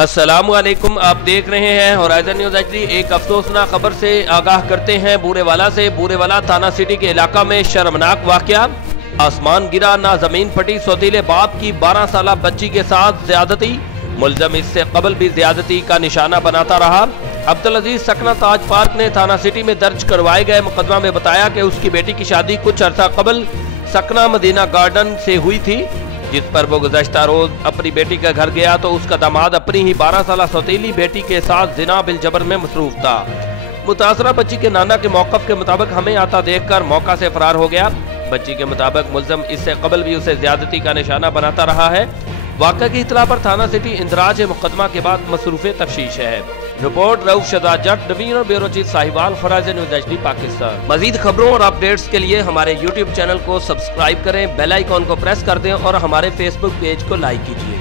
अस्सलामुअलैकुम, आप देख रहे हैं होराइजन न्यूज़ HD। एक अफसोसनाक खबर से आगाह करते हैं बूरेवाला से। बूरेवाला थाना सिटी के इलाका में शर्मनाक वाकया। आसमान गिरा ना जमीन फटी। सौतीले बाप की 12 साला बच्ची के साथ ज्यादती। मुलजम इससे कबल भी ज्यादती का निशाना बनाता रहा। अब्दुल अजीज सकना ताज पार्क ने थाना सिटी में दर्ज करवाए गए मुकदमा में बताया कि उसकी बेटी की शादी कुछ अर्सा कबल सकना मदीना गार्डन से हुई थी, जिस पर वो गुज़श्ता रोज अपनी बेटी के घर गया तो उसका दामाद अपनी ही 12 साला सौतीली बेटी के साथ जिना बिल जबर में मसरूफ था। मुतासरा बच्ची के नाना के मौक़िफ़ के मुताबिक हमें आता देखकर मौका से फरार हो गया। बच्ची के मुताबिक मुलजम इससे कबल भी उसे ज्यादती का निशाना बनाता रहा है। वाक़या की इतला पर थाना सिटी इंदराज मुकदमा के बाद मसरूफ़ तफ्तीश है। रिपोर्ट रऊफ शहजाद जट, डिवीजन और bureau chief Sahiwal, horizon news HD Pakistan. मजीद खबरों और अपडेट्स के लिए हमारे YouTube चैनल को सब्सक्राइब करें, बेल आइकॉन को प्रेस कर दें और हमारे Facebook पेज को लाइक कीजिए।